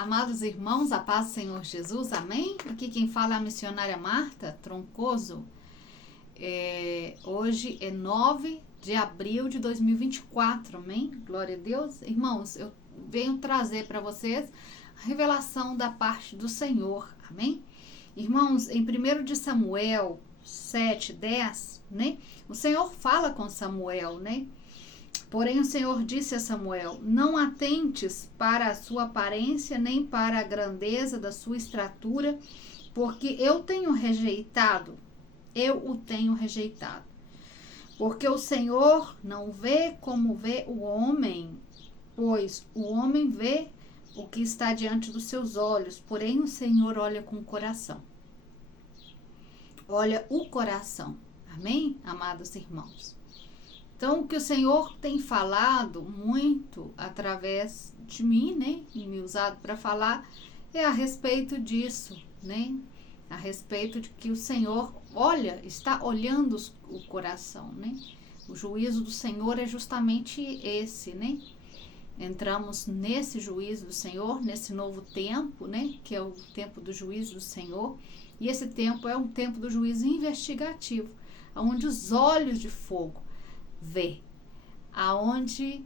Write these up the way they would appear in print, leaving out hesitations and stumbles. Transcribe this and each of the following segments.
Amados irmãos, a paz do Senhor Jesus, amém? Aqui quem fala é a missionária Marta Troncoso. Hoje é 9 de abril de 2024, amém? Glória a Deus. Irmãos, eu venho trazer para vocês a revelação da parte do Senhor, amém? Irmãos, em 1 de Samuel 7:10, né? O Senhor fala com Samuel, né? Porém o Senhor disse a Samuel: não atentes para a sua aparência, nem para a grandeza da sua estatura, porque eu o tenho rejeitado. Porque o Senhor não vê como vê o homem, pois o homem vê o que está diante dos seus olhos, porém o Senhor olha com o coração. Olha o coração. Amém, amados irmãos? Então, o que o Senhor tem falado muito através de mim, né, e me usado para falar, é a respeito disso, né, a respeito de que o Senhor está olhando o coração, né, o juízo do Senhor é justamente esse, né, entramos nesse juízo do Senhor, nesse novo tempo, né, que é o tempo do juízo do Senhor, e esse tempo é um tempo do juízo investigativo, onde os olhos de fogo vê, aonde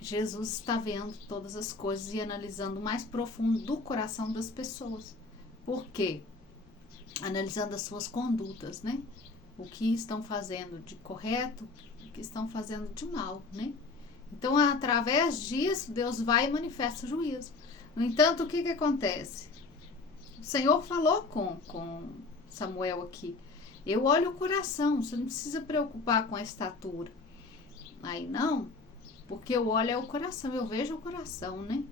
Jesus está vendo todas as coisas e analisando o mais profundo do coração das pessoas. Por quê? Analisando as suas condutas, né? O que estão fazendo de correto, o que estão fazendo de mal, né? Então, através disso, Deus vai e manifesta o juízo. No entanto, o que acontece? O Senhor falou com Samuel aqui. Eu olho o coração, você não precisa preocupar com a estatura. Aí não, porque eu olho o coração, eu vejo o coração, né?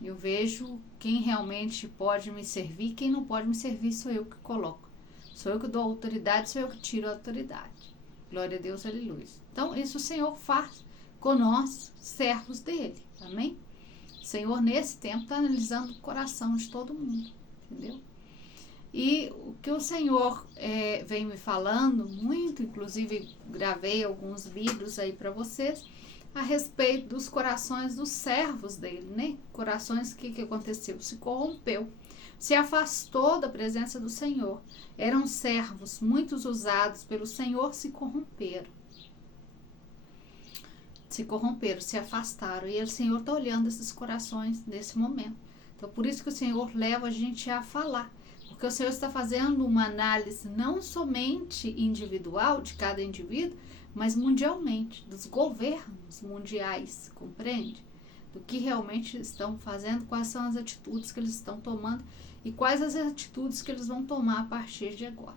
Eu vejo quem realmente pode me servir, quem não pode me servir sou eu que coloco. Sou eu que dou autoridade, sou eu que tiro a autoridade. Glória a Deus, aleluia. Então, isso o Senhor faz com nós, servos dele, amém? O Senhor, nesse tempo, está analisando o coração de todo mundo, entendeu? E o que o Senhor vem me falando muito, inclusive gravei alguns vídeos aí para vocês, a respeito dos corações dos servos dele, né? Corações que aconteceu? Se corrompeu, se afastou da presença do Senhor. Eram servos, muitos usados pelo Senhor, se corromperam, se afastaram. E o Senhor está olhando esses corações nesse momento. Então, por isso que o Senhor leva a gente a falar. Porque o Senhor está fazendo uma análise não somente individual de cada indivíduo, mas mundialmente, dos governos mundiais, compreende? Do que realmente estão fazendo, quais são as atitudes que eles estão tomando e quais as atitudes que eles vão tomar a partir de agora.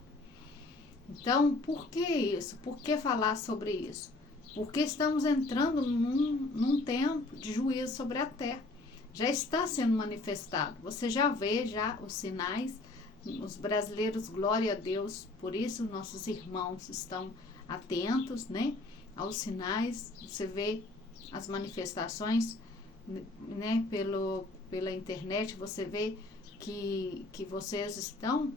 Então, por que isso? Por que falar sobre isso? Porque estamos entrando num tempo de juízo sobre a terra. Já está sendo manifestado. Você já vê os sinais. Os brasileiros, glória a Deus, por isso nossos irmãos estão atentos, né, aos sinais. Você vê as manifestações, né, pela internet, você vê que vocês estão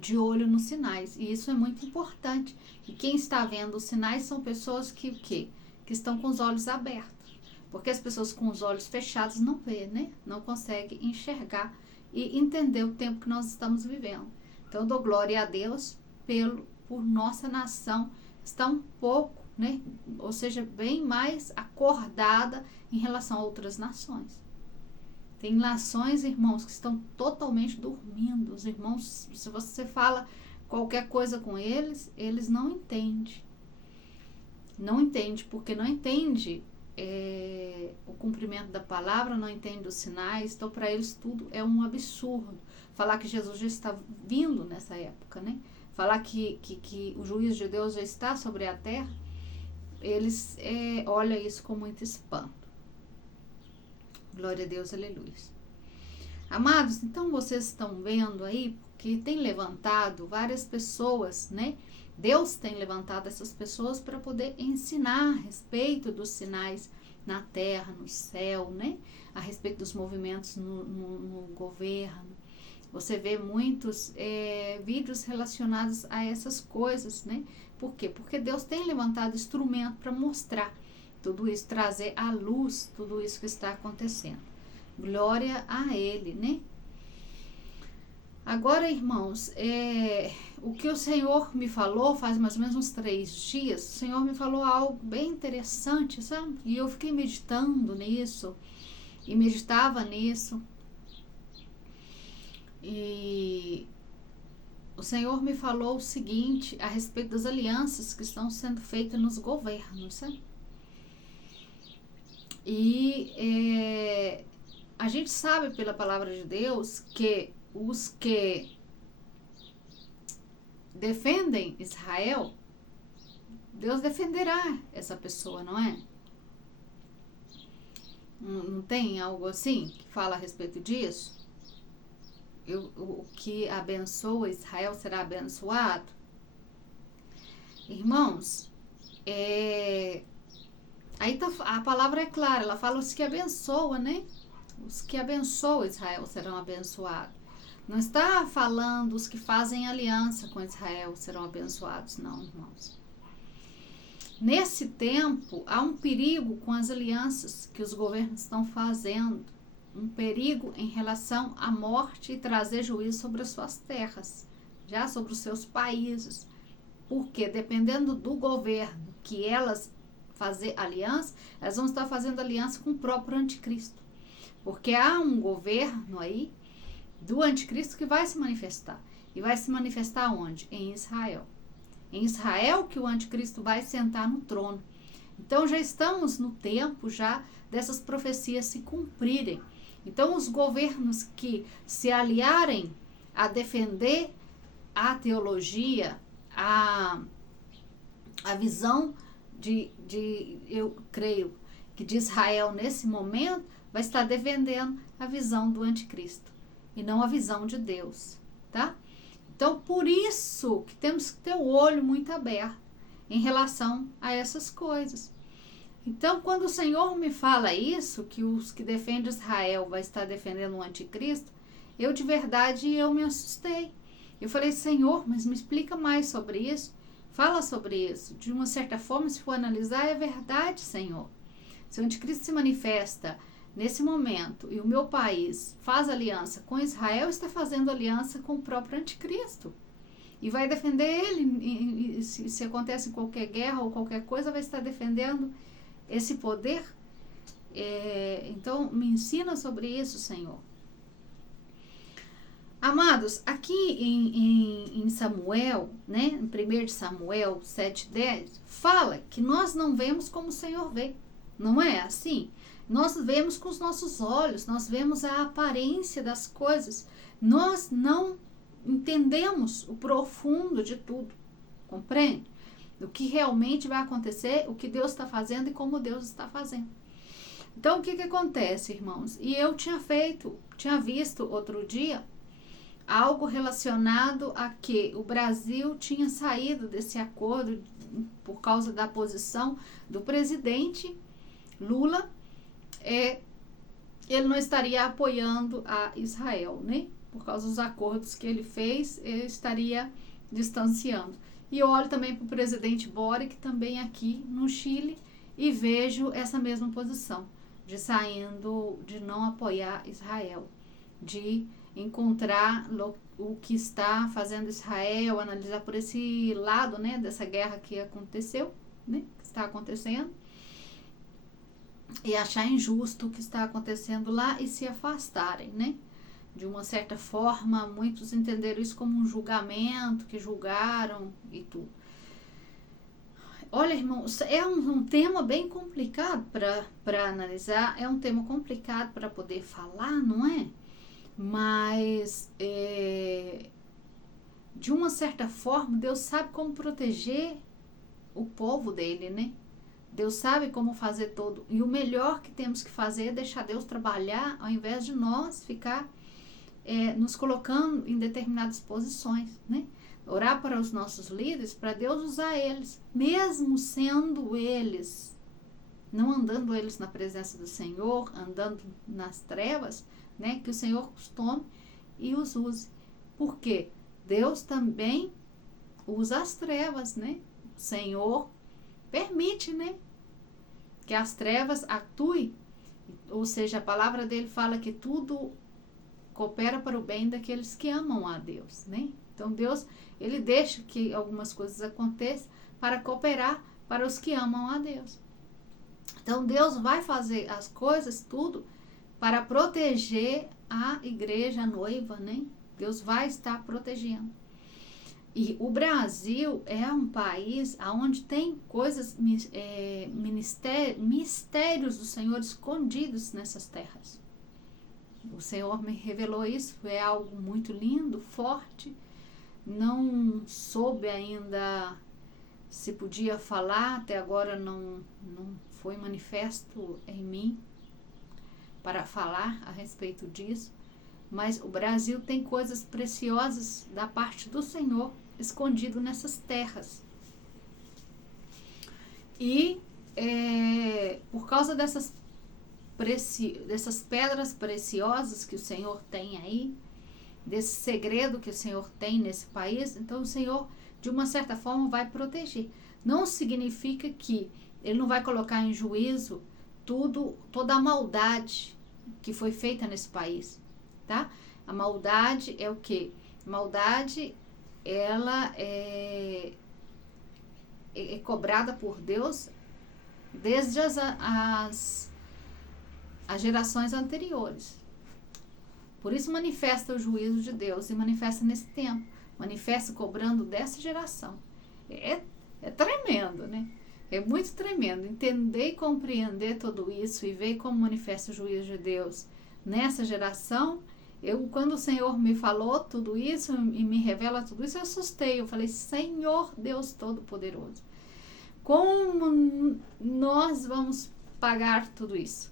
de olho nos sinais, e isso é muito importante. E quem está vendo os sinais são pessoas que estão com os olhos abertos, porque as pessoas com os olhos fechados não vê, né, não conseguem enxergar e entender o tempo que nós estamos vivendo. Então, eu dou glória a Deus por nossa nação estar um pouco, né, ou seja, bem mais acordada em relação a outras nações. Tem nações, irmãos, que estão totalmente dormindo. Os irmãos, se você fala qualquer coisa com eles, eles não entendem. Não entende, porque não entende o cumprimento da palavra, não entende os sinais. Então, para eles tudo é um absurdo. Falar que Jesus já está vindo nessa época, né? Falar que o juízo de Deus já está sobre a terra, eles olham isso com muito espanto. Glória a Deus, aleluia. Amados, então vocês estão vendo aí que tem levantado várias pessoas, né? Deus tem levantado essas pessoas para poder ensinar a respeito dos sinais na terra, no céu, né? A respeito dos movimentos no governo. Você vê muitos vídeos relacionados a essas coisas, né? Por quê? Porque Deus tem levantado instrumento para mostrar tudo isso, trazer à luz tudo isso que está acontecendo. Glória a Ele, né? Agora, irmãos, o que o Senhor me falou faz mais ou menos uns 3 dias, o Senhor me falou algo bem interessante, sabe? E eu fiquei meditando nisso, e meditava nisso, e o Senhor me falou o seguinte a respeito das alianças que estão sendo feitas nos governos, sabe? E a gente sabe pela palavra de Deus que os que defendem Israel, Deus defenderá essa pessoa, não é? Não tem algo assim que fala a respeito disso? O que abençoa Israel será abençoado? Irmãos, aí a palavra é clara, ela fala os que abençoam, né? Os que abençoam Israel serão abençoados. Não está falando os que fazem aliança com Israel serão abençoados, não, irmãos. Nesse tempo, há um perigo com as alianças que os governos estão fazendo. Um perigo em relação à morte e trazer juízo sobre as suas terras, já sobre os seus países. Porque, dependendo do governo que elas fazer aliança, elas vão estar fazendo aliança com o próprio anticristo. Porque há um governo aí do anticristo que vai se manifestar. E vai se manifestar onde? Em Israel. Em Israel que o anticristo vai sentar no trono. Então já estamos no tempo já dessas profecias se cumprirem. Então os governos que se aliarem a defender a teologia, a visão eu creio que de Israel nesse momento vai estar defendendo a visão do anticristo e não a visão de Deus, tá? Então, por isso que temos que ter o olho muito aberto em relação a essas coisas. Então, quando o Senhor me fala isso, que os que defendem Israel vai estar defendendo o anticristo, eu de verdade me assustei. Eu falei, Senhor, mas me explica mais sobre isso. Fala sobre isso. De uma certa forma, se for analisar, é verdade, Senhor. Se o anticristo se manifesta nesse momento e o meu país faz aliança com Israel, está fazendo aliança com o próprio anticristo. E vai defender ele. E se acontece qualquer guerra ou qualquer coisa, vai estar defendendo esse poder. Então, me ensina sobre isso, Senhor. Amados, aqui em Samuel, né, em 1 Samuel 7:10, fala que nós não vemos como o Senhor vê. Não é assim? Nós vemos com os nossos olhos, nós vemos a aparência das coisas. Nós não entendemos o profundo de tudo. Compreende? O que realmente vai acontecer, o que Deus está fazendo e como Deus está fazendo. Então, o que acontece, irmãos? E eu tinha visto outro dia algo relacionado a que o Brasil tinha saído desse acordo por causa da posição do presidente Lula. Ele não estaria apoiando a Israel, né? Por causa dos acordos que ele fez, ele estaria distanciando. E olho também para o presidente Boric, também aqui no Chile, e vejo essa mesma posição, de não apoiar Israel, de encontrar o que está fazendo Israel, analisar por esse lado, né, dessa guerra que aconteceu, né, que está acontecendo, e achar injusto o que está acontecendo lá e se afastarem, né? De uma certa forma, muitos entenderam isso como um julgamento, que julgaram e tudo. Olha, irmãos, é um tema bem complicado para analisar, é um tema complicado para poder falar, não é? Mas, de uma certa forma, Deus sabe como proteger o povo dele, né? Deus sabe como fazer tudo. E o melhor que temos que fazer é deixar Deus trabalhar, ao invés de nós ficar nos colocando em determinadas posições, né? Orar para os nossos líderes, para Deus usar eles, mesmo sendo eles, não andando eles na presença do Senhor, andando nas trevas, né? Que o Senhor os tome e os use. Por quê? Deus também usa as trevas, né? O Senhor permite, né? que as trevas atuem, ou seja, a palavra dele fala que tudo coopera para o bem daqueles que amam a Deus, né? Então Deus, ele deixa que algumas coisas aconteçam para cooperar para os que amam a Deus. Então Deus vai fazer as coisas tudo para proteger a igreja, a noiva, né? Deus vai estar protegendo. E o Brasil é um país onde tem coisas, mistérios do Senhor escondidos nessas terras. O Senhor me revelou isso, é algo muito lindo, forte. Não soube ainda se podia falar, até agora não foi manifesto em mim para falar a respeito disso. Mas o Brasil tem coisas preciosas da parte do Senhor escondido nessas terras. E por causa dessas pedras preciosas que o Senhor tem aí, desse segredo que o Senhor tem nesse país, então o Senhor, de uma certa forma, vai proteger. Não significa que Ele não vai colocar em juízo toda a maldade que foi feita nesse país, tá? A maldade é o quê? A maldade, ela é cobrada por Deus desde as gerações anteriores. Por isso manifesta o juízo de Deus e manifesta nesse tempo, manifesta cobrando dessa geração. É tremendo, né? É muito tremendo entender e compreender tudo isso e ver como manifesta o juízo de Deus nessa geração. Quando o Senhor me falou tudo isso e me revela tudo isso, eu assustei. Eu falei, Senhor Deus Todo-Poderoso, como nós vamos pagar tudo isso?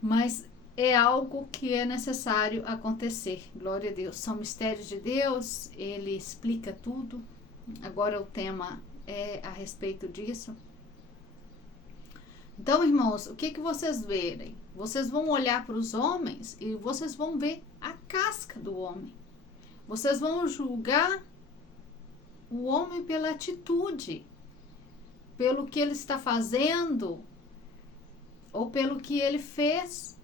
Mas é algo que é necessário acontecer. Glória a Deus. São mistérios de Deus, Ele explica tudo. Agora o tema é a respeito disso. Então, irmãos, o que vocês verem? Vocês vão olhar para os homens e vocês vão ver a casca do homem. Vocês vão julgar o homem pela atitude, pelo que ele está fazendo ou pelo que ele fez.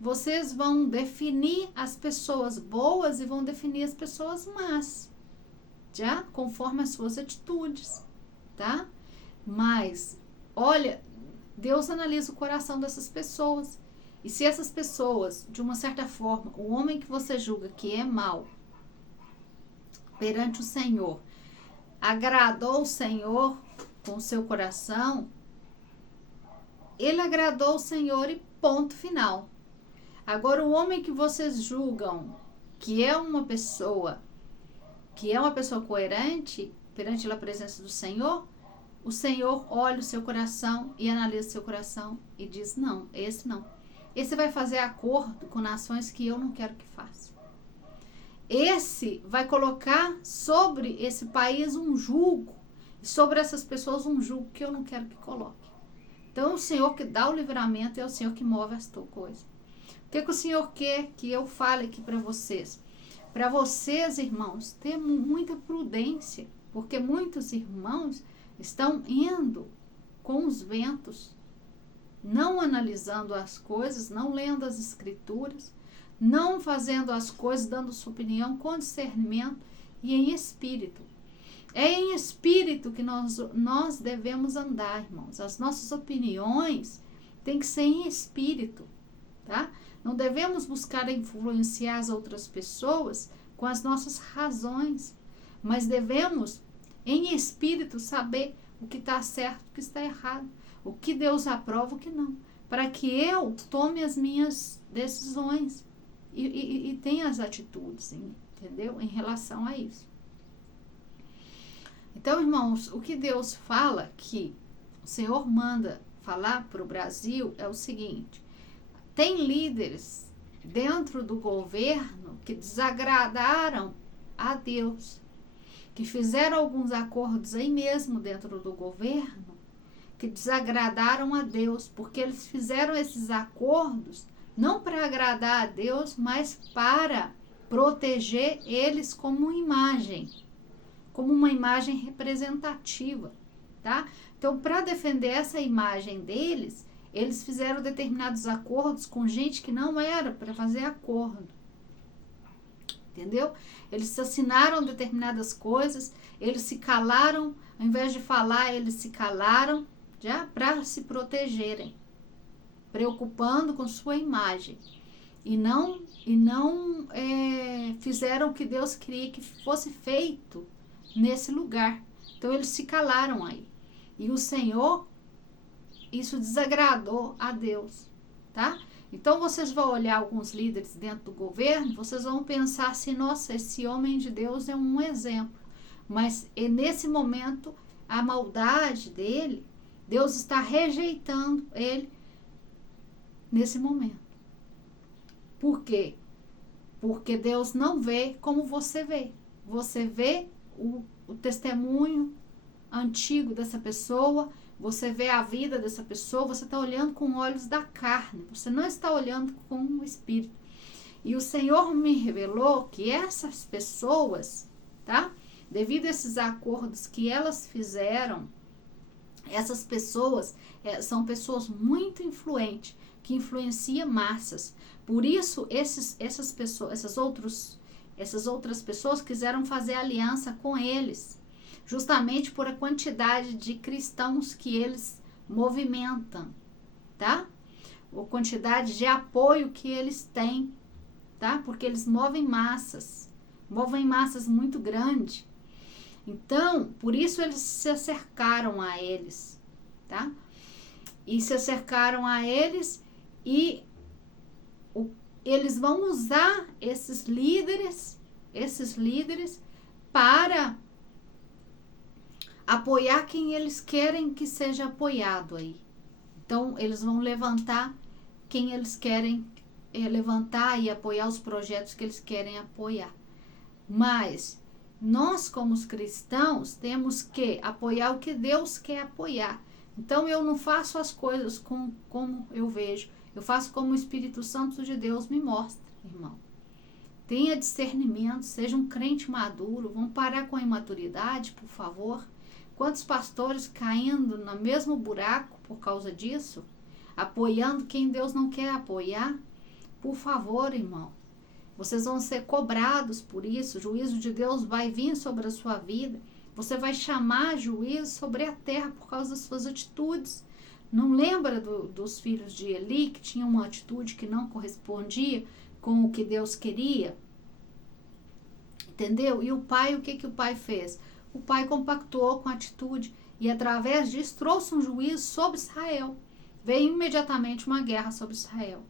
Vocês vão definir as pessoas boas e vão definir as pessoas más, já conforme as suas atitudes, tá? Mas, olha, Deus analisa o coração dessas pessoas. E se essas pessoas, de uma certa forma, o homem que você julga que é mau perante o Senhor, agradou o Senhor com o seu coração, ele agradou o Senhor e ponto final. Agora, o homem que vocês julgam que é uma pessoa coerente perante a presença do Senhor, o Senhor olha o seu coração e analisa o seu coração e diz, não, esse não. Esse vai fazer acordo com nações que eu não quero que faça. Esse vai colocar sobre esse país um jugo, e sobre essas pessoas um jugo que eu não quero que coloque. Então, o Senhor que dá o livramento é o Senhor que move esta coisa. O que o Senhor quer que eu fale aqui para vocês? Para vocês, irmãos, ter muita prudência, porque muitos irmãos estão indo com os ventos, não analisando as coisas, não lendo as escrituras, não fazendo as coisas, dando sua opinião com discernimento e em espírito. É em espírito que nós devemos andar, irmãos. As nossas opiniões têm que ser em espírito, tá? Não devemos buscar influenciar as outras pessoas com as nossas razões, mas devemos, em espírito, saber o que está certo, o que está errado, o que Deus aprova, o que não, para que eu tome as minhas decisões e tenha as atitudes, entendeu? Em relação a isso. Então, irmãos, o que Deus fala, que o Senhor manda falar para o Brasil é o seguinte: tem líderes dentro do governo que desagradaram a Deus, que fizeram alguns acordos aí mesmo dentro do governo, que desagradaram a Deus, porque eles fizeram esses acordos não para agradar a Deus, mas para proteger eles como uma imagem representativa, tá? Então, Então, para defender essa imagem deles, eles fizeram determinados acordos com gente que não era para fazer acordo. Entendeu? Eles assinaram determinadas coisas, eles se calaram, ao invés de falar, eles se calaram, já para se protegerem, preocupando com sua imagem. E não fizeram o que Deus queria que fosse feito nesse lugar. Então, eles se calaram aí. E o Senhor, isso desagradou a Deus, tá? Então, vocês vão olhar alguns líderes dentro do governo, vocês vão pensar assim, nossa, esse homem de Deus é um exemplo. Mas nesse momento, a maldade dele, Deus está rejeitando ele nesse momento. Por quê? Porque Deus não vê como você vê. Você vê o testemunho antigo dessa pessoa, você vê a vida dessa pessoa, você está olhando com olhos da carne, você não está olhando com o Espírito. E o Senhor me revelou que essas pessoas, tá? Devido a esses acordos que elas fizeram, essas pessoas são pessoas muito influentes, que influenciam massas. Por isso, essas outras pessoas quiseram fazer aliança com eles, justamente por a quantidade de cristãos que eles movimentam, tá? A quantidade de apoio que eles têm, tá? Porque eles movem massas muito grandes. Então, por isso eles se acercaram a eles, tá? E se acercaram a eles e eles vão usar esses líderes para apoiar quem eles querem que seja apoiado aí. Então, eles vão levantar quem eles querem levantar e apoiar os projetos que eles querem apoiar. Mas nós, como os cristãos, temos que apoiar o que Deus quer apoiar. Então, eu não faço as coisas como eu vejo. Eu faço como o Espírito Santo de Deus me mostra, irmão. Tenha discernimento, seja um crente maduro. Vamos parar com a imaturidade, por favor. Quantos pastores caindo no mesmo buraco por causa disso? Apoiando quem Deus não quer apoiar? Por favor, irmão. Vocês vão ser cobrados por isso. O juízo de Deus vai vir sobre a sua vida. Você vai chamar juízo sobre a terra por causa das suas atitudes. Não lembra dos filhos de Eli, que tinham uma atitude que não correspondia com o que Deus queria? Entendeu? E o pai, o que o pai fez? O pai compactuou com a atitude e, através disso, trouxe um juízo sobre Israel. Veio imediatamente uma guerra sobre Israel.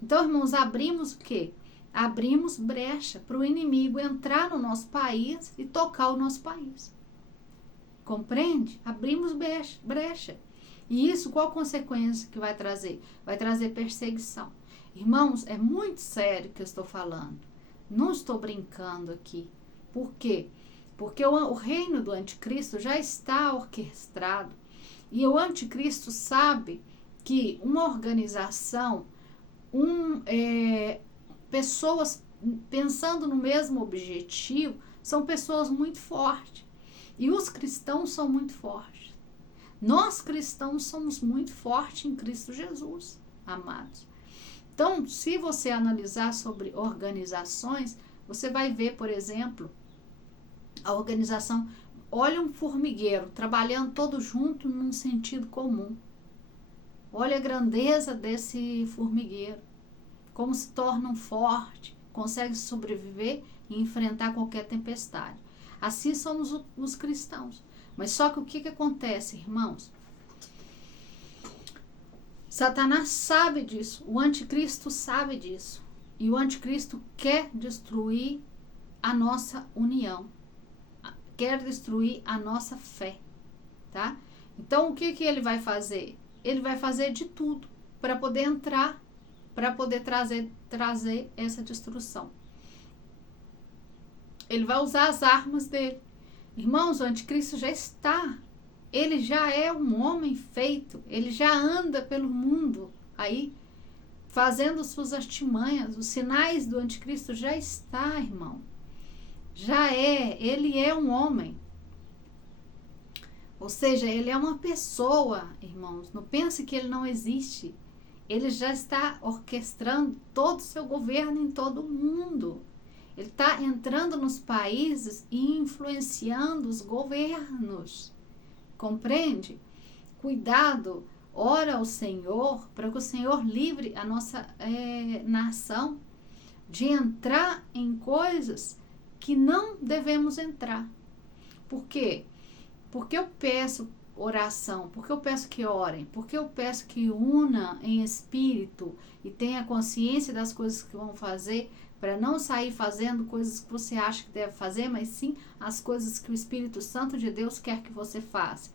Então, irmãos, abrimos o quê? Abrimos brecha para o inimigo entrar no nosso país e tocar o nosso país. Compreende? Abrimos brecha. E isso, qual a consequência que vai trazer? Vai trazer perseguição. Irmãos, é muito sério que eu estou falando. Não estou brincando aqui. Por quê? Porque o reino do anticristo já está orquestrado. E o anticristo sabe que uma organização, pessoas pensando no mesmo objetivo, são pessoas muito fortes. E os cristãos são muito fortes. Nós cristãos somos muito fortes em Cristo Jesus, amados. Então, se você analisar sobre organizações, você vai ver, por exemplo, a organização, olha um formigueiro trabalhando todo junto num sentido comum. Olha a grandeza desse formigueiro, como se tornam forte, consegue sobreviver e enfrentar qualquer tempestade. Assim somos os cristãos. Mas só que o que acontece, irmãos? Satanás sabe disso, o anticristo sabe disso. E o anticristo quer destruir a nossa união, quer destruir a nossa fé, tá? Então, o que ele vai fazer? Ele vai fazer de tudo para poder entrar, para poder trazer essa destruição. Ele vai usar as armas dele. Irmãos, o anticristo já está. Ele já é um homem feito. Ele já anda pelo mundo aí, fazendo suas artimanhas. Os sinais do anticristo já está, irmão. Já é. Ele é um homem. Ou seja, ele é uma pessoa, irmãos. Não pense que ele não existe. Ele já está orquestrando todo o seu governo em todo o mundo. Ele está entrando nos países e influenciando os governos. Compreende? Cuidado, ora ao Senhor para que o Senhor livre a nossa nação de entrar em coisas que não devemos entrar. Por quê? Porque eu peço oração, porque eu peço que orem, porque eu peço que una em espírito e tenha consciência das coisas que vão fazer, para não sair fazendo coisas que você acha que deve fazer, mas sim as coisas que o Espírito Santo de Deus quer que você faça.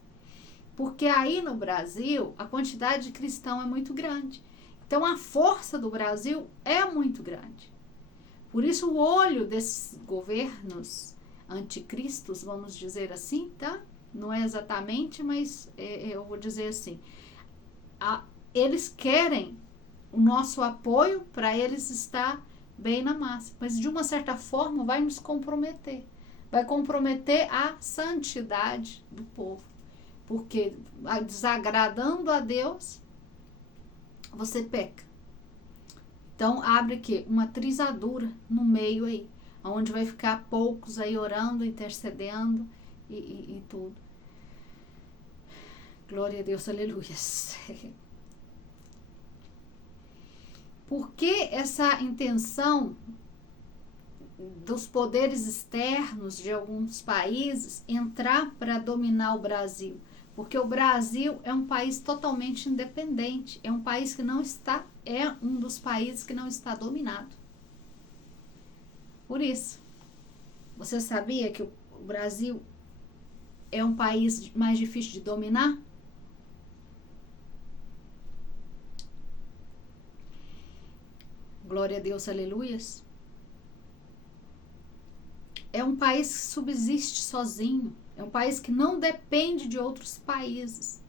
Porque aí no Brasil, a quantidade de cristão é muito grande. Então, a força do Brasil é muito grande. Por isso, o olho desses governos anticristos, vamos dizer assim, tá? Não é exatamente, mas eu vou dizer assim. Eles querem o nosso apoio para eles estar bem na massa. Mas, de uma certa forma, vai nos comprometer. Vai comprometer a santidade do povo. Porque desagradando a Deus, você peca. Então, abre aqui uma trizadura no meio aí, onde vai ficar poucos aí orando, intercedendo e tudo. Glória a Deus, aleluia. Por que essa intenção dos poderes externos de alguns países entrar para dominar o Brasil? Porque o Brasil é um país totalmente independente, é um país que não está, é um dos países que não está dominado. Por isso, você sabia que o Brasil é um país mais difícil de dominar? Glória a Deus, aleluias. É um país que subsiste sozinho. É um país que não depende de outros países.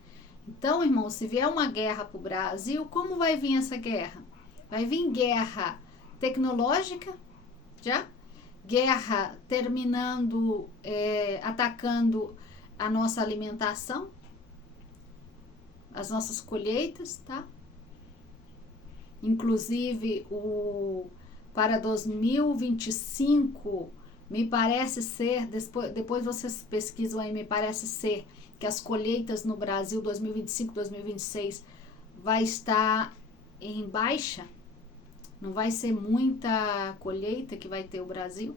Então, irmão, se vier uma guerra para o Brasil, como vai vir essa guerra? Vai vir guerra tecnológica, já? Guerra terminando, atacando a nossa alimentação, as nossas colheitas, tá? Inclusive, para 2025... me parece ser, depois vocês pesquisam aí, me parece ser que as colheitas no Brasil 2025, 2026 vai estar em baixa. Não vai ser muita colheita que vai ter o Brasil.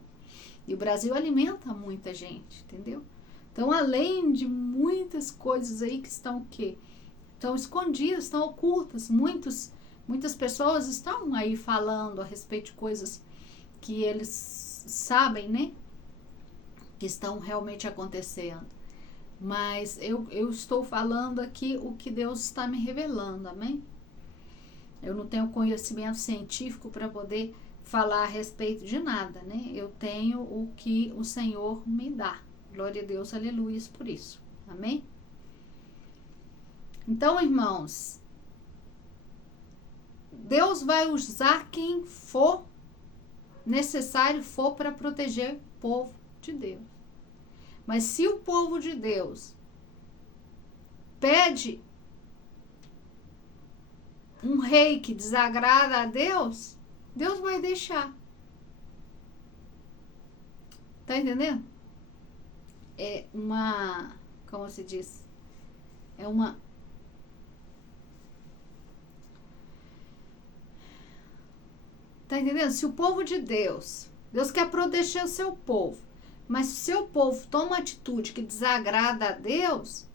E o Brasil alimenta muita gente, entendeu? Então, além de muitas coisas aí que estão o quê? Estão escondidas, estão ocultas. Muitas pessoas estão aí falando a respeito de coisas que eles sabem, né, que estão realmente acontecendo, mas eu estou falando aqui o que Deus está me revelando, amém? Eu não tenho conhecimento científico para poder falar a respeito de nada, né? Eu tenho o que o Senhor me dá, glória a Deus, aleluia, por isso, amém? Então, irmãos, Deus vai usar quem for necessário for para proteger o povo de Deus. Mas se o povo de Deus pede um rei que desagrada a Deus, Deus vai deixar. Tá entendendo? É uma, como se diz? É uma tá entendendo? Se o povo de Deus quer proteger o seu povo, mas se o seu povo toma atitude que desagrada a Deus,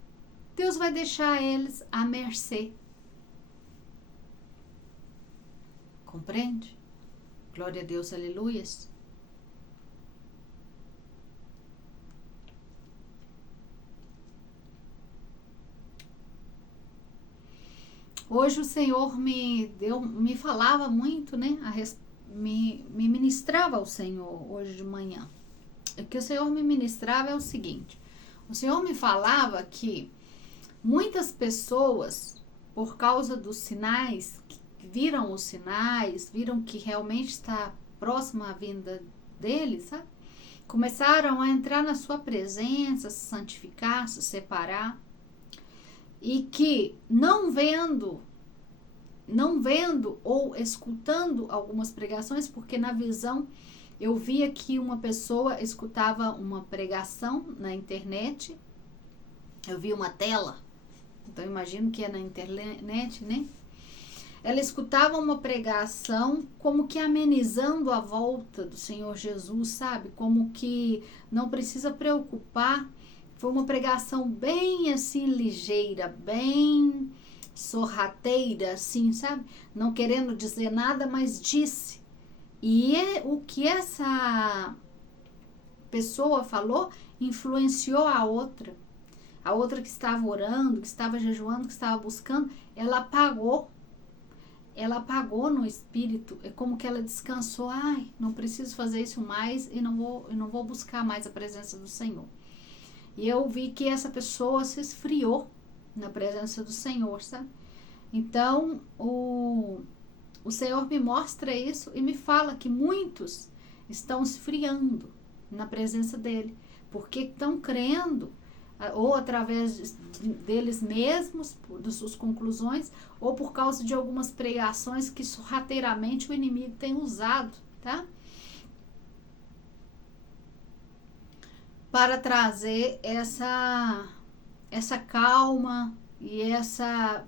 Deus vai deixar eles à mercê. Compreende? Glória a Deus, aleluias. Hoje o Senhor me falava muito, né, me ministrava o Senhor hoje de manhã. O que o Senhor me ministrava é o seguinte: o Senhor me falava que muitas pessoas, por causa dos sinais, viram os sinais, viram que realmente está próxima a vinda dele, sabe? começaram a entrar na sua presença, se santificar, se separar, e que não vendo ou escutando algumas pregações, porque na visão eu via que uma pessoa escutava uma pregação na internet, eu vi uma tela, então imagino que é na internet, né? Ela escutava uma pregação como que amenizando a volta do Senhor Jesus, sabe? Como que não precisa preocupar. Foi uma pregação bem assim ligeira, bem sorrateira, assim, sabe? Não querendo dizer nada, mas disse. E o que essa pessoa falou influenciou a outra. A outra que estava orando, que estava jejuando, que estava buscando, ela apagou no espírito, é como que ela descansou. Ai, não preciso fazer isso mais e não vou buscar mais a presença do Senhor. E eu vi que essa pessoa se esfriou na presença do Senhor, sabe? Então, o Senhor me mostra isso e me fala que muitos estão esfriando na presença dele, porque estão crendo, ou através deles mesmos, das suas conclusões, ou por causa de algumas pregações que sorrateiramente o inimigo tem usado, tá? Para trazer essa calma e essa...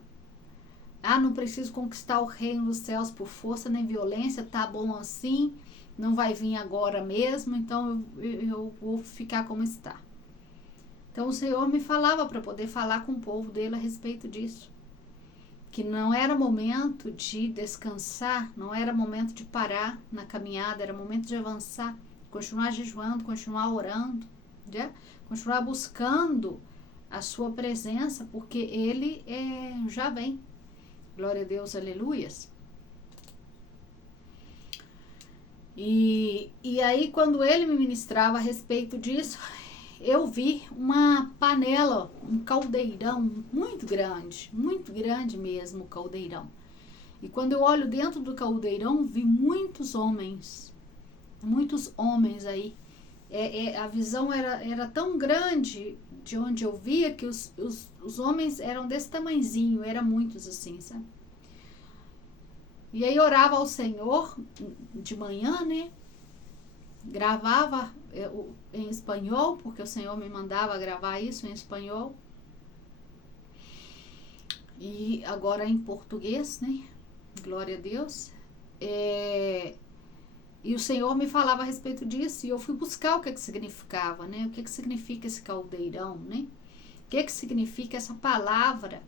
Ah, não preciso conquistar o reino dos céus por força nem violência, tá bom assim, não vai vir agora mesmo, então eu vou ficar como está. Então o Senhor me falava para poder falar com o povo dele a respeito disso. Que não era momento de descansar, não era momento de parar na caminhada, era momento de avançar, continuar jejuando, continuar orando, né? Continuar buscando a sua presença, porque ele já vem. Glória a Deus, aleluias. E aí, quando ele me ministrava a respeito disso, eu vi uma panela, um caldeirão muito grande mesmo, o caldeirão. E quando eu olho dentro do caldeirão, vi muitos homens aí. A visão era tão grande de onde eu via que os homens eram desse tamanhozinho, eram muitos assim, sabe? E aí orava ao Senhor de manhã, né? Gravava em espanhol, porque o Senhor me mandava gravar isso em espanhol. E agora em português, né? Glória a Deus. E o Senhor me falava a respeito disso, e eu fui buscar o que significava, né? O que significa esse caldeirão, né? O que significa essa palavra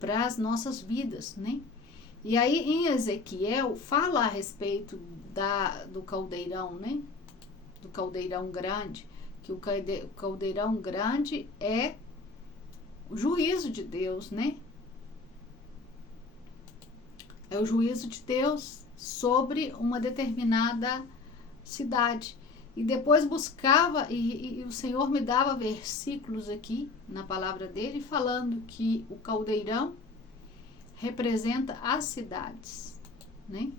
para as nossas vidas, né? E aí em Ezequiel fala a respeito do caldeirão, né? Do caldeirão grande, que o caldeirão grande é o juízo de Deus, né? É o juízo de Deus sobre uma determinada cidade. E depois buscava, e o Senhor me dava versículos aqui na palavra dele, falando que o caldeirão representa as cidades, né?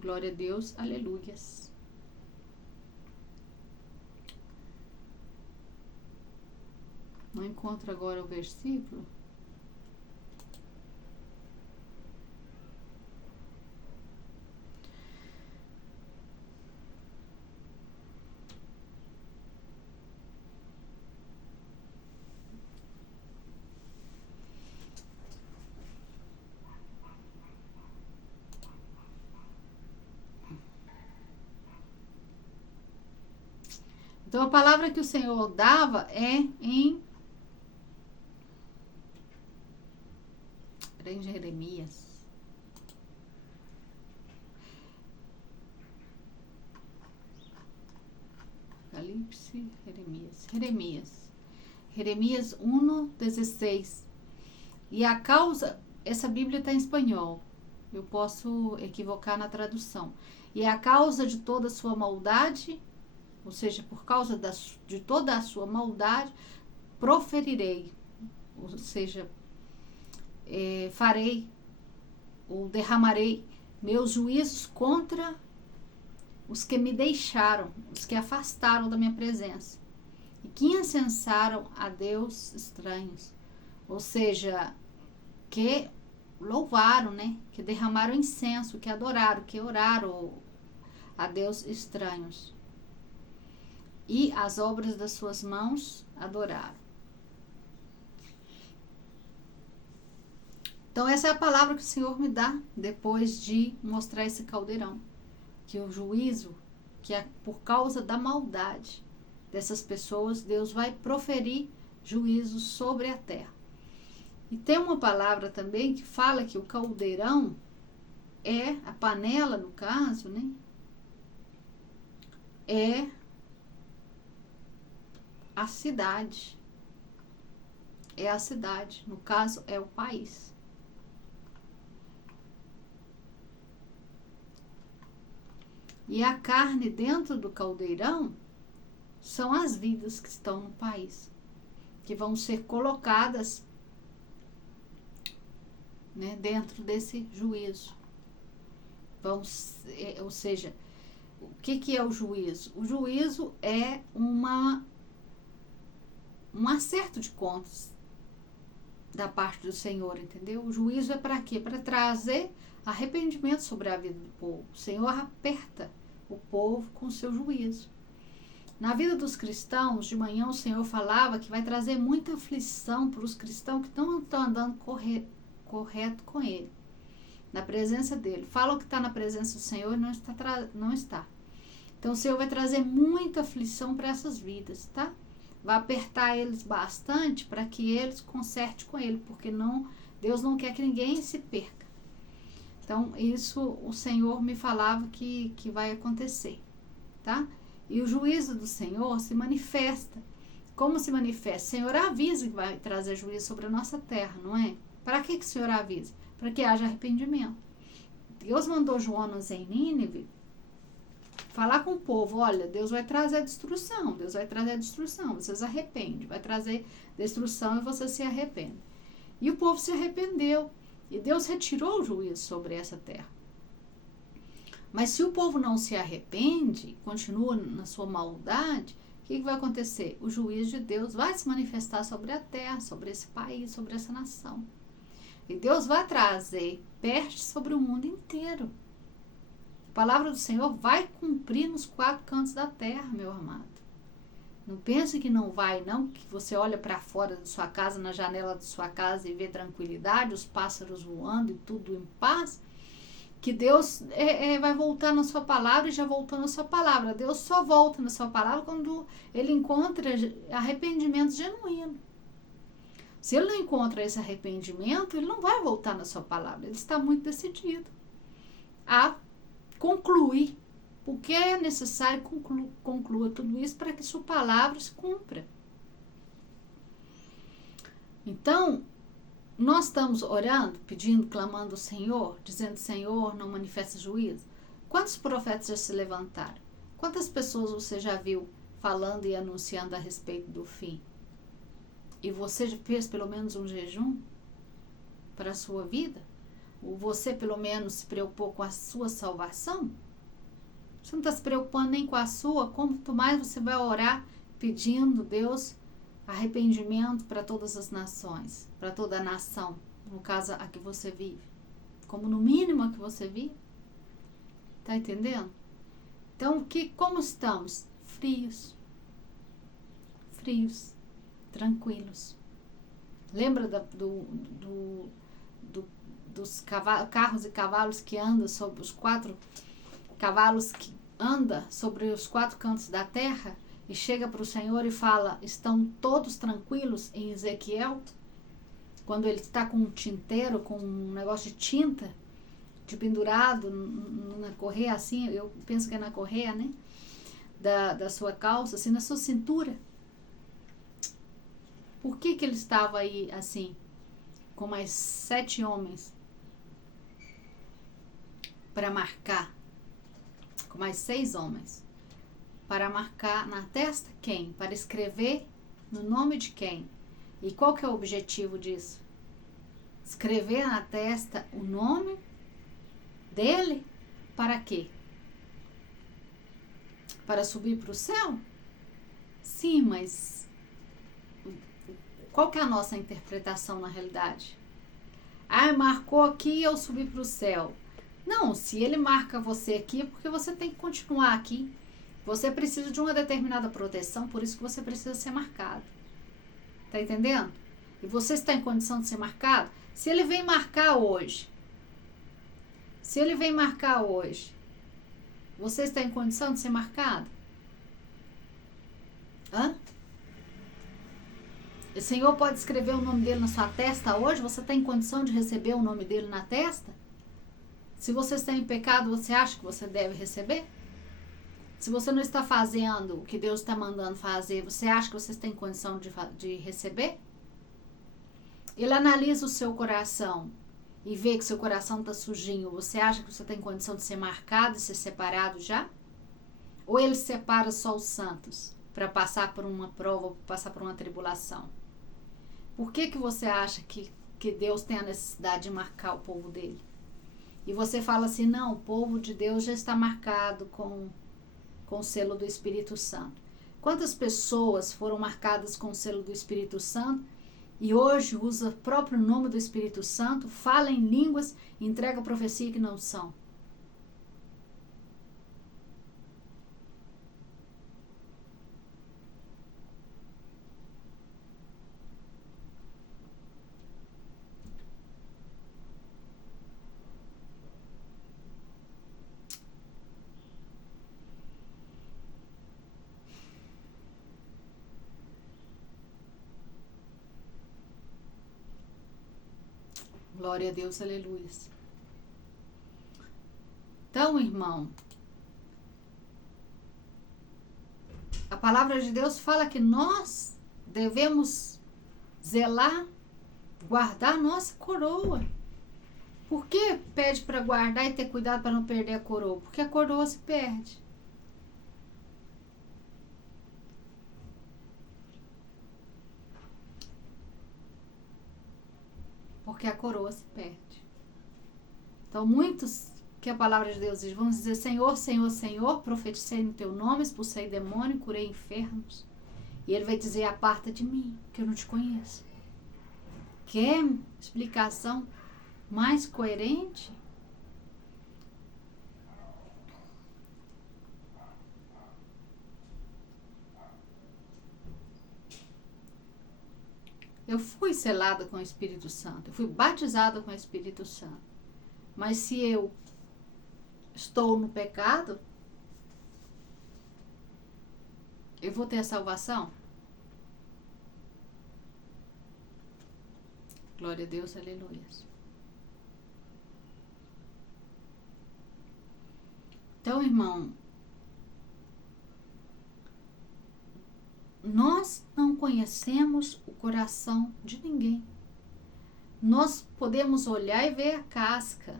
Glória a Deus, aleluias. Não encontro agora o versículo. Então, a palavra que o Senhor dava é em Jeremias. Apocalipse, Jeremias 1:16. E a causa, essa Bíblia está em espanhol, eu posso equivocar na tradução. E a causa de toda a sua maldade, ou seja, por causa de toda a sua maldade, proferirei, ou seja, farei ou derramarei meus juízos contra os que me deixaram, os que afastaram da minha presença, e que incensaram a Deus estranhos, ou seja, que louvaram, né? Que derramaram incenso, que adoraram, que oraram a Deus estranhos. E as obras das suas mãos adoraram. Então essa é a palavra que o Senhor me dá depois de mostrar esse caldeirão. Que o juízo, que é por causa da maldade dessas pessoas, Deus vai proferir juízo sobre a terra. E tem uma palavra também que fala que o caldeirão é a panela, no caso, né? É a cidade. É a cidade, no caso é o país. E a carne dentro do caldeirão são as vidas que estão no país, que vão ser colocadas, né, dentro desse juízo. Ou seja, o que é o juízo? O juízo é um acerto de contas da parte do Senhor, entendeu? O juízo é para quê? Para trazer arrependimento sobre a vida do povo. O Senhor aperta o povo com o seu juízo. Na vida dos cristãos, de manhã o Senhor falava que vai trazer muita aflição para os cristãos que não estão andando correto com Ele, na presença dEle. Falam que está na presença do Senhor e não está. Então o Senhor vai trazer muita aflição para essas vidas, tá? Vai apertar eles bastante para que eles consertem com Ele, porque Deus não quer que ninguém se perca. Então, isso o Senhor me falava que vai acontecer, tá? E o juízo do Senhor se manifesta. Como se manifesta? O Senhor avisa que vai trazer juízo sobre a nossa terra, não é? Para que o Senhor avisa? Para que haja arrependimento. Deus mandou Jonas em Nínive falar com o povo, olha, Deus vai trazer destruição, vocês arrependem, vai trazer destruição e vocês se arrependem. E o povo se arrependeu. E Deus retirou o juízo sobre essa terra. Mas se o povo não se arrepende, continua na sua maldade, o que vai acontecer? O juízo de Deus vai se manifestar sobre a terra, sobre esse país, sobre essa nação. E Deus vai trazer peste sobre o mundo inteiro. A palavra do Senhor vai cumprir nos 4 cantos da terra, meu amado. Não pense que não vai, não, que você olha para fora da sua casa, na janela da sua casa e vê tranquilidade, os pássaros voando e tudo em paz, que Deus vai voltar na sua palavra e já voltou na sua palavra. Deus só volta na sua palavra quando Ele encontra arrependimento genuíno. Se Ele não encontra esse arrependimento, Ele não vai voltar na sua palavra. Ele está muito decidido a concluir. Porque é necessário conclua tudo isso para que sua palavra se cumpra. Então, nós estamos orando, pedindo, clamando ao Senhor, dizendo, Senhor, não manifesta juízo. Quantos profetas já se levantaram? Quantas pessoas você já viu falando e anunciando a respeito do fim? E você já fez pelo menos um jejum para a sua vida? Ou você pelo menos se preocupou com a sua salvação? Você não está se preocupando nem com a sua, quanto mais você vai orar pedindo Deus arrependimento para todas as nações, para toda a nação, no caso a que você vive, como no mínimo a que você vive. Tá entendendo? Então, como estamos? Frios, tranquilos. Lembra dos carros e cavalos que andam sobre os 4 cavalos que anda sobre os 4 cantos da terra e chega para o Senhor e fala, estão todos tranquilos em Ezequiel? Quando ele está com um tinteiro, com um negócio de tinta, de pendurado na correia, assim, eu penso que é na correia, né? Da sua calça, assim, na sua cintura. Por que ele estava aí, assim, com mais 7 homens para marcar? Com mais 6 homens, para marcar na testa quem? Para escrever no nome de quem? E qual que é o objetivo disso? Escrever na testa o nome dele, para quê? para subir para o céu? Sim, mas qual que é a nossa interpretação na realidade? Ah, marcou aqui e eu subi para o céu. Não, se ele marca você aqui é porque você tem que continuar aqui. Você precisa de uma determinada proteção, por isso que você precisa ser marcado. Tá entendendo? E você está em condição de ser marcado? Se ele vem marcar hoje, você está em condição de ser marcado? Hã? O Senhor pode escrever o nome dele na sua testa hoje? Você está em condição de receber o nome dele na testa? Se você está em pecado, você acha que você deve receber? Se você não está fazendo o que Deus está mandando fazer, você acha que você está em condição de receber? Ele analisa o seu coração e vê que seu coração está sujinho. Você acha que você tem condição de ser marcado e ser separado já? Ou ele separa só os santos para passar por uma prova, para passar por uma tribulação? Por que você acha que Deus tem a necessidade de marcar o povo dele? E você fala assim, não, o povo de Deus já está marcado com o selo do Espírito Santo. Quantas pessoas foram marcadas com o selo do Espírito Santo e hoje usa o próprio nome do Espírito Santo, fala em línguas e entrega profecia que não são? Glória a Deus, aleluia. Então, irmão, a palavra de Deus fala que nós devemos zelar, guardar nossa coroa. Por que pede para guardar e ter cuidado para não perder a coroa? Porque a coroa se perde. Porque a coroa se perde. Então, muitos que a palavra de Deus diz, vamos dizer, Senhor, Senhor, Senhor, profeticei no teu nome, expulsei demônio, curei enfermos. E ele vai dizer, aparta de mim, que eu não te conheço. Quer explicação mais coerente? Eu fui selada com o Espírito Santo, eu fui batizada com o Espírito Santo. Mas se eu estou no pecado, eu vou ter a salvação? Glória a Deus, aleluia. Então, irmão, nós não conhecemos o coração de ninguém. Nós podemos olhar e ver a casca.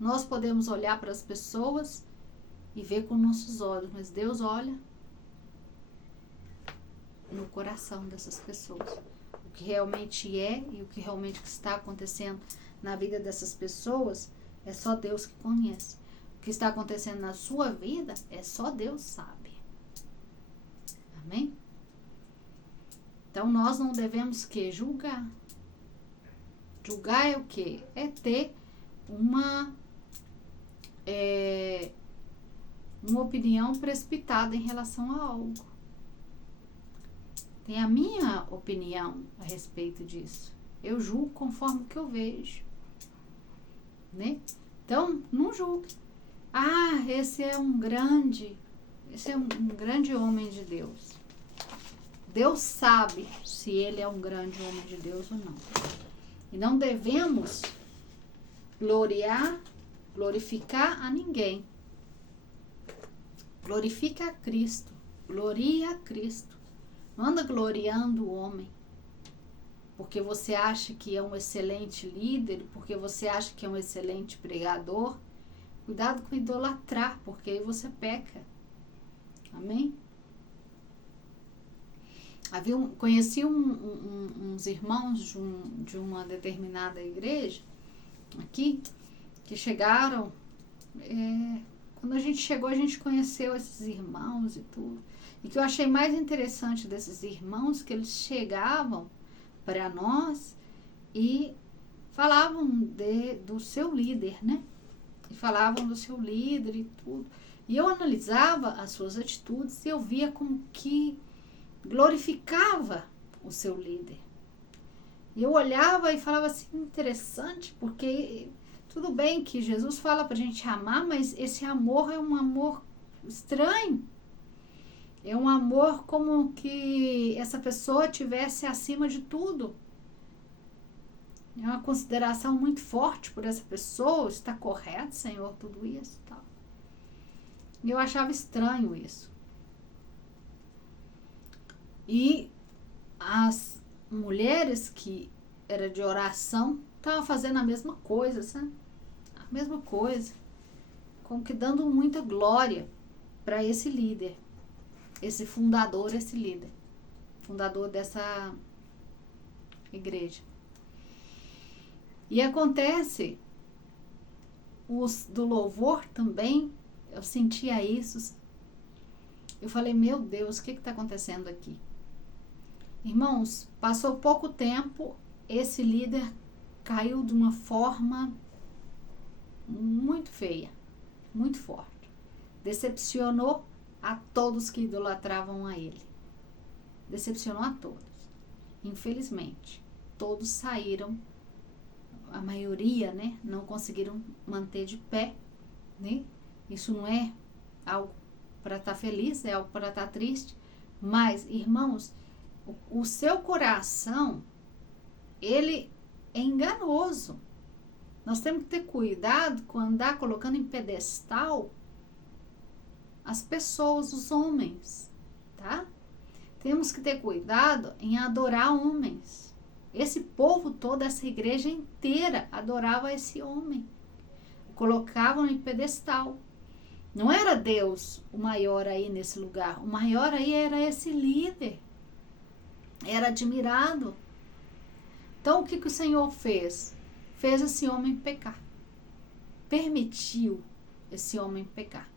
Nós podemos olhar para as pessoas e ver com nossos olhos, mas Deus olha no coração dessas pessoas. O que realmente é e o que realmente está acontecendo na vida dessas pessoas é só Deus que conhece. O que está acontecendo na sua vida é só Deus sabe. Amém? Então nós não devemos que julgar. Julgar é o quê? É ter uma opinião precipitada em relação a algo. Tem a minha opinião a respeito disso. Eu julgo conforme o que eu vejo. Né? Então, não julgue. Ah, esse é um grande homem de Deus. Deus sabe se ele é um grande homem de Deus ou não. E não devemos glorificar a ninguém. Glorifica a Cristo. Gloria a Cristo. Não anda gloriando o homem. Porque você acha que é um excelente líder, porque você acha que é um excelente pregador. Cuidado com idolatrar, porque aí você peca. Amém? Conheci uns irmãos de uma determinada igreja aqui, que chegaram Quando a gente chegou, a gente conheceu esses irmãos e tudo. E o que eu achei mais interessante desses irmãos, que eles chegavam para nós e falavam do seu líder, né? E falavam do seu líder e tudo. E eu analisava as suas atitudes e eu via como que glorificava o seu líder. E eu olhava e falava assim, interessante, porque tudo bem que Jesus fala pra gente amar, mas esse amor é um amor estranho. É um amor como que essa pessoa tivesse acima de tudo. É uma consideração muito forte por essa pessoa. Está correto, Senhor, tudo isso? Tal. E eu achava estranho isso. E as mulheres que eram de oração estavam fazendo a mesma coisa, sabe? A mesma coisa. Como que dando muita glória para esse líder. Esse fundador, esse líder. Fundador dessa igreja. E acontece, os do louvor também, eu sentia isso. Eu falei, meu Deus, o que está acontecendo aqui? Irmãos, passou pouco tempo, esse líder caiu de uma forma muito feia, muito forte. Decepcionou a todos que idolatravam a ele. Decepcionou a todos. Infelizmente, todos saíram, a maioria, né, não conseguiram manter de pé, né? Isso não é algo para estar feliz, é algo para estar triste. Mas, irmãos, o seu coração, ele é enganoso. Nós temos que ter cuidado com andar colocando em pedestal as pessoas, os homens, tá? Temos que ter cuidado em adorar homens. Esse povo todo, essa igreja inteira adorava esse homem. Colocavam em pedestal. Não era Deus o maior aí nesse lugar. O maior aí era esse líder. Era admirado. Então, o que o Senhor fez? Fez esse homem pecar. Permitiu esse homem pecar.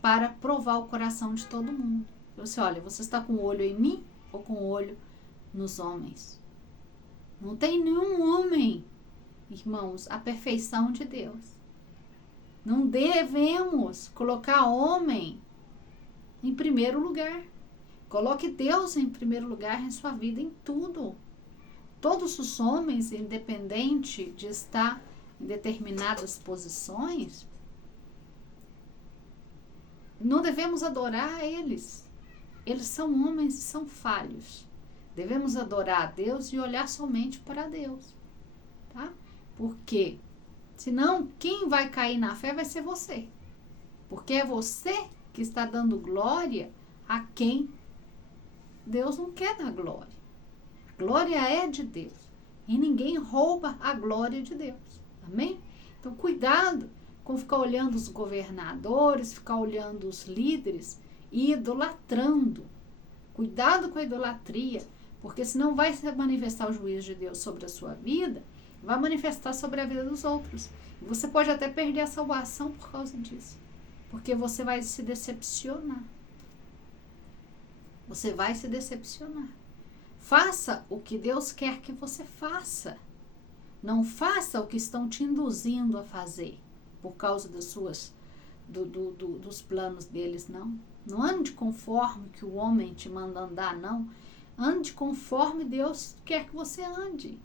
Para provar o coração de todo mundo. Eu disse, olha, você está com o olho em mim ou com o olho nos homens? Não tem nenhum homem, irmãos, a perfeição de Deus. Não devemos colocar homem em primeiro lugar. Coloque Deus em primeiro lugar em sua vida, em tudo. Todos os homens, independente de estar em determinadas posições, não devemos adorar eles. Eles são homens e são falhos. Devemos adorar a Deus e olhar somente para Deus. Tá? Porque senão, quem vai cair na fé vai ser você. Porque é você que está dando glória a quem Deus não quer dar glória. A glória é de Deus. E ninguém rouba a glória de Deus. Amém? Então, cuidado com ficar olhando os governadores, ficar olhando os líderes e idolatrando. Cuidado com a idolatria, porque senão vai se manifestar o juízo de Deus sobre a sua vida, vai manifestar sobre a vida dos outros. E você pode até perder a salvação por causa disso, porque você vai se decepcionar. Você vai se decepcionar. Faça o que Deus quer que você faça. Não faça o que estão te induzindo a fazer, por causa dos planos deles, não. Não ande conforme que o homem te manda andar, não. Ande conforme Deus quer que você ande.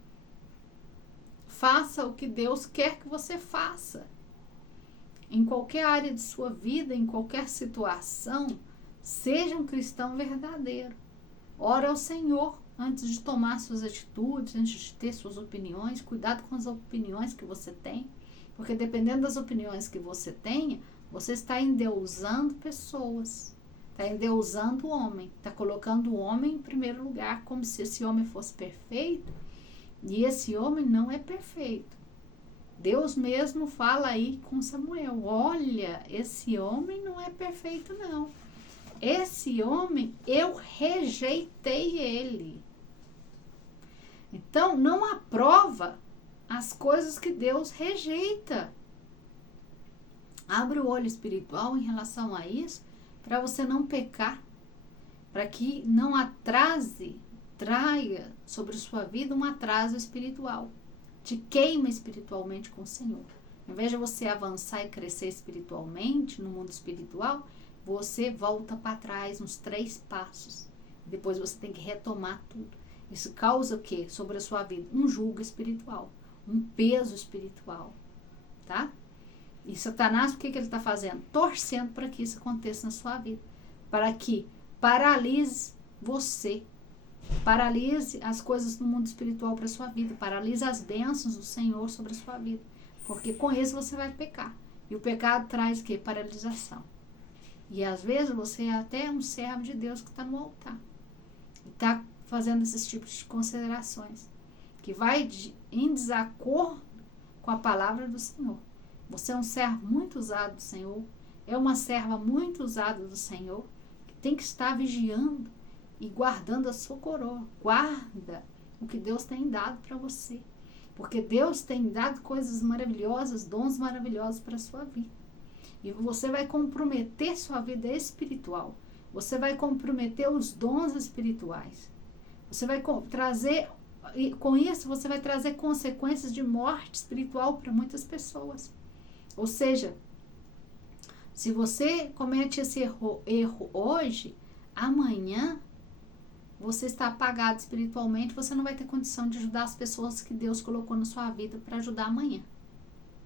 Faça o que Deus quer que você faça. Em qualquer área de sua vida, em qualquer situação, seja um cristão verdadeiro. Ora ao Senhor antes de tomar suas atitudes, antes de ter suas opiniões. Cuidado com as opiniões que você tem, porque dependendo das opiniões que você tenha, você está endeusando pessoas, está endeusando o homem, está colocando o homem em primeiro lugar, como se esse homem fosse perfeito, e esse homem não é perfeito. Deus mesmo fala aí com Samuel, olha, esse homem não é perfeito não. Esse homem, eu rejeitei ele. Então, não aprova as coisas que Deus rejeita. Abre o olho espiritual em relação a isso, para você não pecar, para que não traia sobre sua vida um atraso espiritual. Te queima espiritualmente com o Senhor. Em vez de você avançar e crescer espiritualmente, no mundo espiritual, você volta para trás uns 3 passos. Depois você tem que retomar tudo. Isso causa o quê? Sobre a sua vida? Um jugo espiritual, um peso espiritual, tá? E Satanás, o que ele está fazendo? Torcendo para que isso aconteça na sua vida. Para que paralise você. Paralise as coisas do mundo espiritual para a sua vida. Paralise as bênçãos do Senhor sobre a sua vida. Porque com isso você vai pecar. E o pecado traz o quê? Paralisação. E às vezes você é até um servo de Deus que está no altar. E está fazendo esses tipos de considerações. Que vai em desacordo com a palavra do Senhor. Você é um servo muito usado do Senhor. É uma serva muito usada do Senhor. Que tem que estar vigiando e guardando a sua coroa. Guarda o que Deus tem dado para você. Porque Deus tem dado coisas maravilhosas, dons maravilhosos para a sua vida. E você vai comprometer sua vida espiritual. Você vai comprometer os dons espirituais. Você vai trazer, e com isso você vai trazer consequências de morte espiritual para muitas pessoas. Ou seja, se você comete esse erro hoje, amanhã você está apagado espiritualmente, você não vai ter condição de ajudar as pessoas que Deus colocou na sua vida para ajudar amanhã.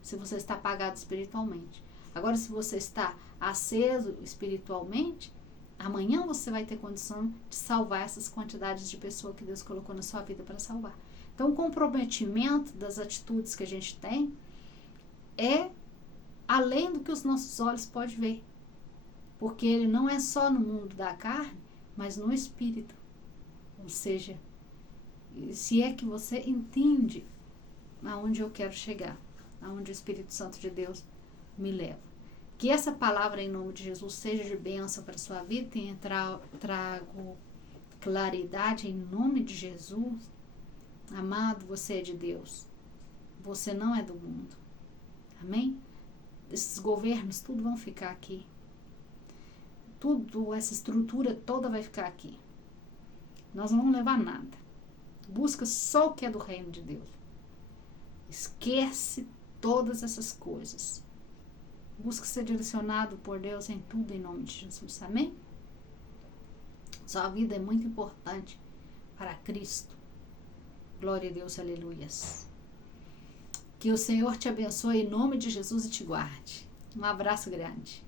Se você está apagado espiritualmente. Agora, se você está aceso espiritualmente, amanhã você vai ter condição de salvar essas quantidades de pessoas que Deus colocou na sua vida para salvar. Então, o comprometimento das atitudes que a gente tem é além do que os nossos olhos podem ver. Porque ele não é só no mundo da carne, mas no espírito. Ou seja, se é que você entende aonde eu quero chegar, aonde o Espírito Santo de Deus me leva. Que essa palavra em nome de Jesus seja de bênção para a sua vida, tenha trago claridade em nome de Jesus. Amado, você é de Deus. Você não é do mundo. Amém? Esses governos, tudo vão ficar aqui. Tudo, essa estrutura toda vai ficar aqui. Nós não vamos levar nada. Busca só o que é do reino de Deus. Esquece todas essas coisas. Busca ser direcionado por Deus em tudo, em nome de Jesus. Amém? Sua vida é muito importante para Cristo. Glória a Deus, aleluias. Que o Senhor te abençoe em nome de Jesus e te guarde. Um abraço grande.